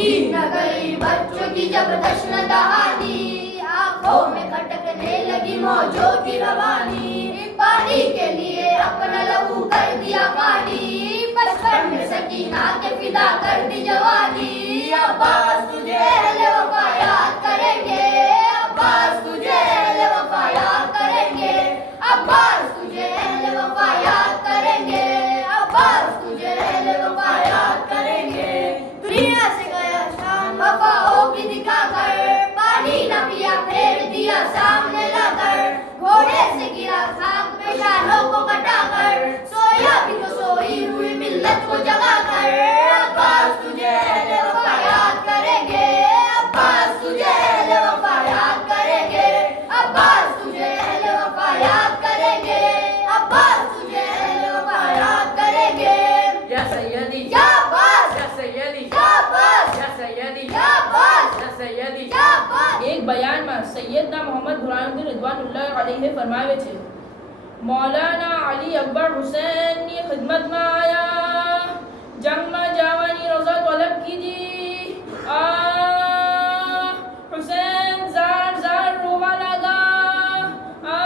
की न गई बच्चों की जब दशना दहानी, आंखों में खटकने लगी मौजों की रवानी, पानी के लिए अपना लहू कर दिया पानी, बचपन में सकीना के फिदा कर दी जवानी। अब्बास तुझे अहले वफा याद करेंगे, अब्बास तुझे अहले वफा याद करेंगे, अब्बास तुझे अहले वफा याद करेंगे, अब्बास तुझे अहले वफा याद करेंगे। दुनिया से गया शाम वफाओं की दिखाकर, पानी न पिया फेर दिया सामने लाकर, घोड़े से गिरा खाक पे शानों को कटाकर, सोया भी तो सोई हुई मिल्लत को जगाकर। अब्बास तुझे अहले वफा याद करेंगे, अब्बास तुझे अहले वफा याद करेंगे, अब्बास तुझे अहले वफा याद करेंगे, अब्बास तुझे अहले वफा याद करेंगे। या सैयदी या अब्बास, या सैयदी या अब्बास, या सैयदी या अब्बास, या सैयदी। या अब्बास। एक बयाનમાં સૈયદના મોહમ્મદ બુરહાનુદ્દીન રિદવાનુલ્લાહ અલૈહિ ફરમાવે છે, મૌલાના અલી અકબર હુસૈનની ખિદમતમાં આયા, જંગમાં જવાની રજા તલબ કીધી, આ હુસૈન ઝાર ઝાર રોવા લાગા, આ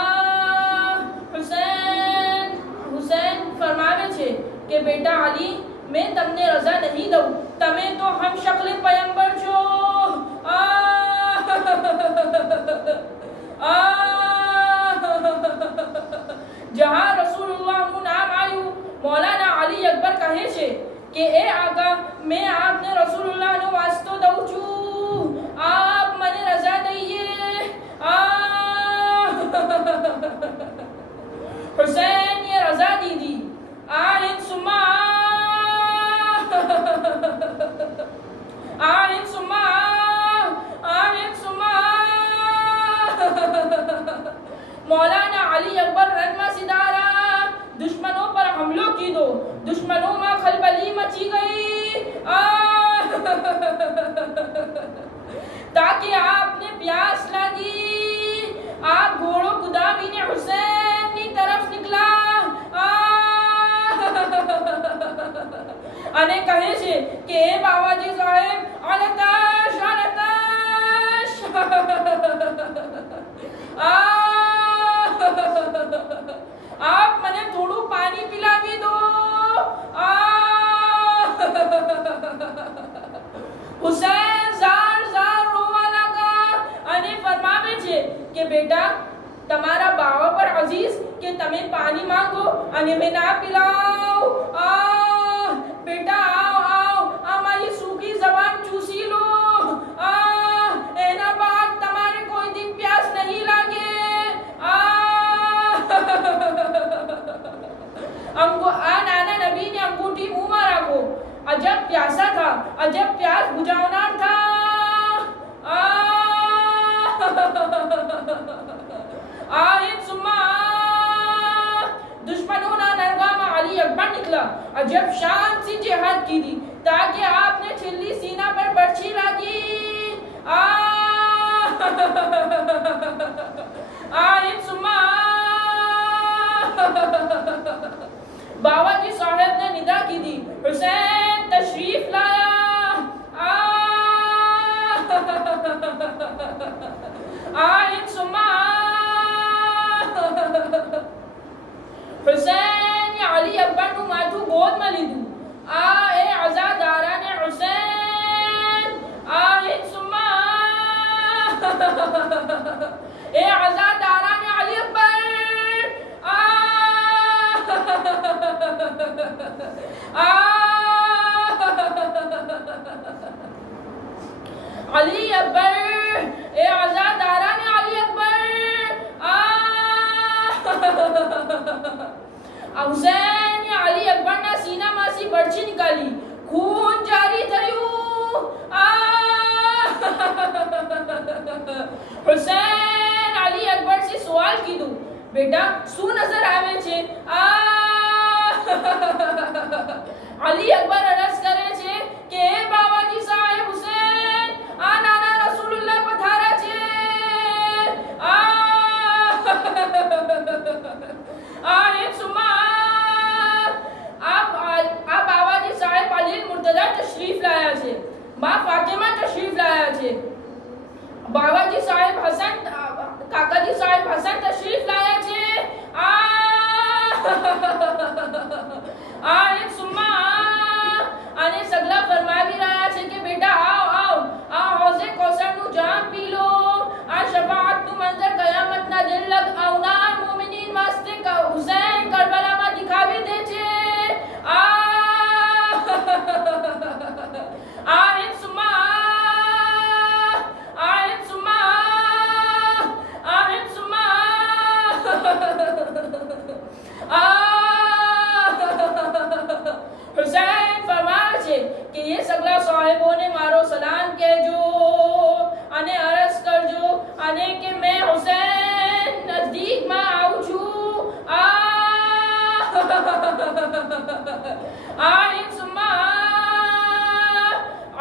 હુસૈન ફરમાવે છે કે બેટા અલી, मैं तमने रजा नहीं दઉં, તમે તો હમ શક્લ પયંબર છો। जहाँ रसूलुल्लाहનું નામ આવ્યું, મૌલાના અલી અકબર કહે છે કે એ આકા, मैं आपने रसूलुल्लाहનો વાસ્તો દઉં છું, आप મને રજા દઈએ। હુસૈન એ રજા દીધી। આહિન સુમા आहिन सुमा आहिन सुमा। मौलाना अली अकबर रनमा सिदारा, दुश्मनों पर हमलों की दो, दुश्मनों में खलबली मची गई, ताकि आपने प्यास लगी, आप घोड़ो गुदामी ने हुसैन की तरफ निकला, અને કહે છે કે એ બાવાજી સાહેબ, અલતાશ અલતાશ, आप મને થોડું પાણી પીલાવી દો। હુસૈન ઝાર ઝાર રોવા લાગા અને ફરમાવે છે કે બેટા, તમારા બાવા પર અઝીઝ કે તમે પાણી માંગો અને મેં ના પીલાવ। बेटा आओ आओ, हमारी सूखी जबान चूसी लो, एना बाद तुम्हारे कोई दिन प्यास नहीं लागे। नाना नबी ने अंगूठी मुंह में रखो, अजब प्यासा था, अजब प्यास बुझावनार था। आहिन सुम्मा। दुश्मनों ना नरगा में अली अकबर निकला, अजब शान सी जिहाद की दी, ताकि आपने छिल्ली सीना पर बर्छी लागी। आहिन सुम्मा। बावाजी साहब ने निदा की दी, हुसैन तशरीफ लाया। आहिन सुम्मा। हुसैन अली अकबर નું માથું ગોદમાં લીધું। એ અઝાદારાને હુસૈન, આહિન સુમ્મા। એ અઝાદારાને અલી અકબર, અલી અકબર, એ અઝાદારાને અલી અકબર। हुसैन अली अकबर ना सीना मासी बर्छी निकाली, खून जारी थયું। हुसैन अली अकबर से सवाल कीधું, बेटा શું નજર આવે છે? અલી અકબર અરજ કરે છે કે એ બાવાજી સાહેબ હુસૈન, આ નાના રસૂલુલ્લાહ પધારા છે। आहिन सुम्मा। आप बाबाजी साहेब अली मुर्तजा तशरीफ लाया છે। मां फातिमा છે. બાવાજી સાહેબ હસન કાકાજી સાહેબ હસન તશરીફ લાયા છે. આ એક સુમ્મા અને સગલા ફરમાવી રહ્યા છે કે બેટા આવ આવ આ હૌઝે કૌસરનું જામ પી લો. આ શફાઅતનું મંઝર કયામતના દિન લગ આવનાર મોમિનીન વાસ્તે હુસૈન કરબલામાં દિખાવી દે છે. આ એક સુમ્મા હુસૈન ફરમાવે છે કે ये સગલા સાહેબોને મારો સલામ કહેજો અને અરજ કરજો અને કે મેં હુસૈન નજદીકમાં આવું છું. આ એક સુમ્મા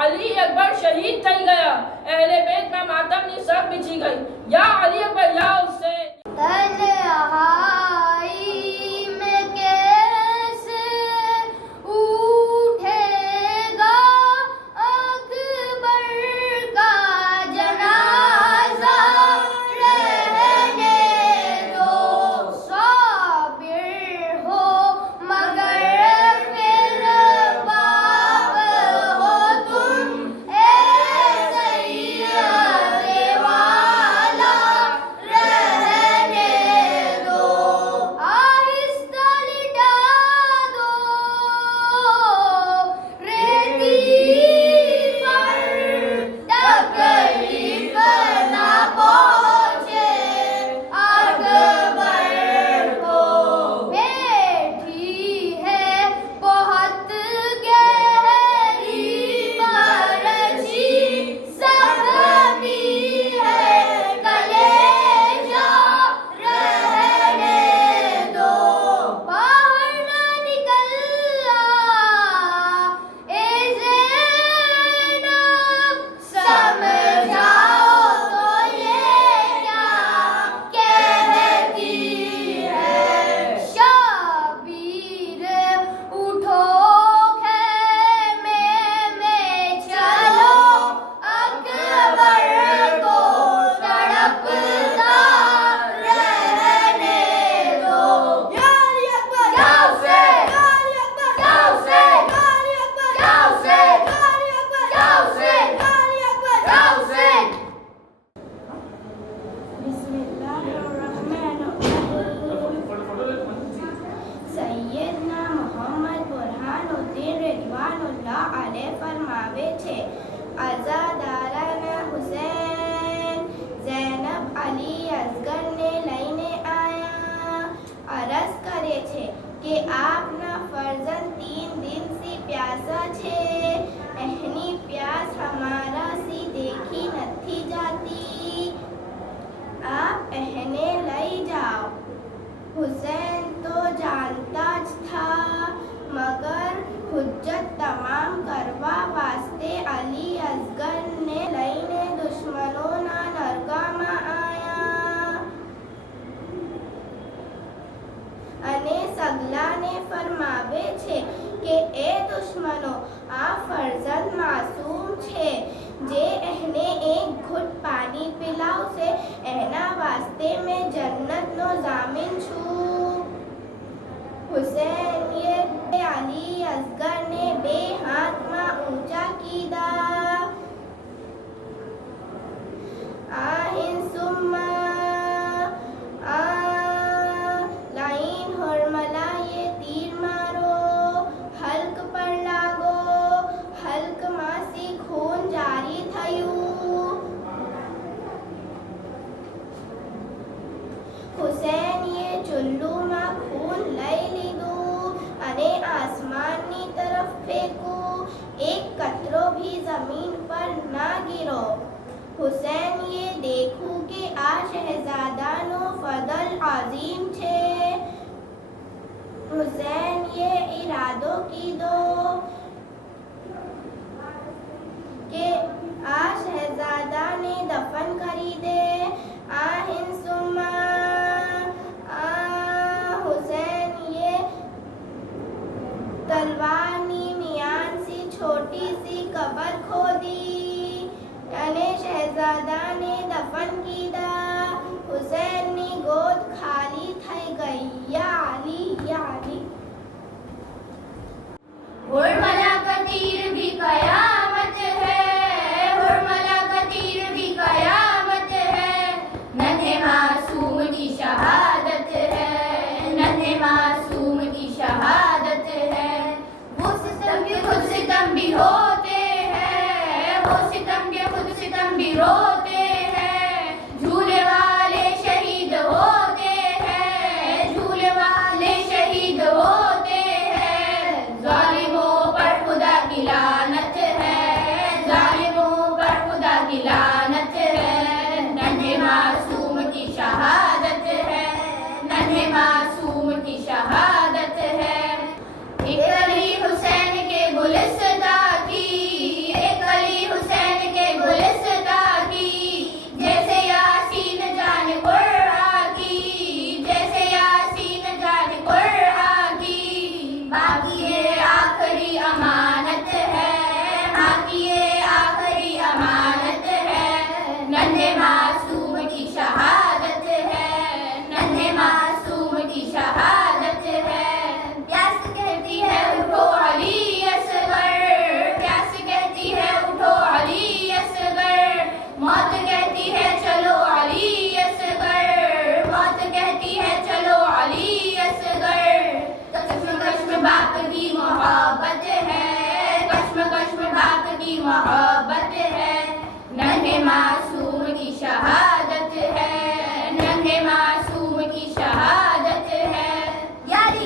અલી અકબર શહીદ થઈ ગયા. અહેલે બેતમાં માતમની સબ બીજી ગઈ. યા અલી અકબર યા હુસૈન. तन्हाई में कैसे उठेगा अकबर का जनाजा. रहने दो साबिर हो मगर फिर बाप हो तुम. ए सैयदे वाला रहने दो. आहिस्ता लिटा दो रेती पर तकलीफ ना पहुंचे अकबर को. बैठी है बहुत गहरी मरची ज़ख्मी है कलेजा. रहने दो बाहर ना निकलना ए ज़ैनब. समझाओ तो ये क्या कहती है. शाबीर उठो खेमे में चलो अकबर को तड़पता रहने दो. या अली अकबर या हुसैन. या अली अकबर या हुसैन. या अली अकबर या हुसैन. या अली अकबर या हुसैन. या अली अकबर या हुसैन. સૈયદના મોહમ્મદ બુરહાનુદ્દીન રિદવાનુલ્લાહ અલૈહ ફરમાવે છે અઝાદારાના હુસૈન ઝૈનબ અલી અસગરને લઈને આયા. અરજ કરે છે કે આપના ફરજંદ 3 દિનથી પ્યાસા છે. એની પ્યાસ હમારાથી देखी નથી જાતી. आप एहने लई जाओ. हुसैन तो जानता ज था मगर हुज्जत तमाम करवा वास्ते अली असगर ने लईने दुश्मनोना नरगामा आया. અને સગલાને ફરમાવે છે કે એ દુશ્મનો આ ફરજંદ માસૂમ છે. જે એને એક ઘૂંટ પાણી પીલાવશે એના વાસ્તે મેં જન્નતનો જામીન છું. હુસૈનએ અલી અસગરને 2 હાથમાં ઊંચા કીધા. આહિન સુમ્મા લાઈન હોર્મલા ये तीर मारो. हल्क पर लागो. हल्क मासी खून जारी થયું. હુસૈનએ ચુલ્લુમાં ખૂન લઈ લીધું અને આસમાનની તરફ ફેંકું. એક કતરો भी જમીન પર ના ગીરો. હુસૈનએ દેખ્યું કે આ શહેજાદાનો ફદલ આઝીમ છે. હુસૈનએ ઈરાદો કીધો કે આ શહેજાદાને દફન કરી દે. આ હિંસુમાં હુસૈનએ તલવારની મિયાન सी छोटी सी कबर खोदी અને દફન કીધા હુસૈનની ગોદ ખાલી થઈ ગઈ યા અલી યા અલી हुर्मला का तीर भी कयामत है, हुर्मला का तीर भी कयामत है, नन्हे मासूम की शहादत है, नन्हे मासूम की शहादत है। वो सितम के खुद सितम भी होते हैं, वो सितम के खुद सितम भी रोते हैं, झूले वाले शहीद होते हैं, झूले वाले शहीद होते हैं। जालिमों पर खुदा की लानत है, जालिमों पर खुदा की लानत है, नन्हे मासूम की शहादत है, नन्हे मासूम की शहादत है। एक अली हुसैन के गुलिस्ता की, एक अली हुसैन के गुलिस्ता की, जैसे यासीन जान कुर्आ की, जैसे यासीन जान कुर्आ की। बाकी ये आखिरी अमानत है, बाकी ये आखिरी अमानत है, नन्हे मासूम की शहादत है, नन्हे मासूम की शहादत है। प्यास कहती है उठो अली असगर, प्यास कहती है उठो अली असगर, मौत कहती है चलो अली असगर, मौत कहती है चलो अली असगर। कश्म कश्म बाप की मोहब्बत है, कश्म कश्म बाप की मोहब्बत है, नन्हे मासूम की शहादत है, नन्हे मासूम की शहादत है। यारी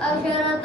12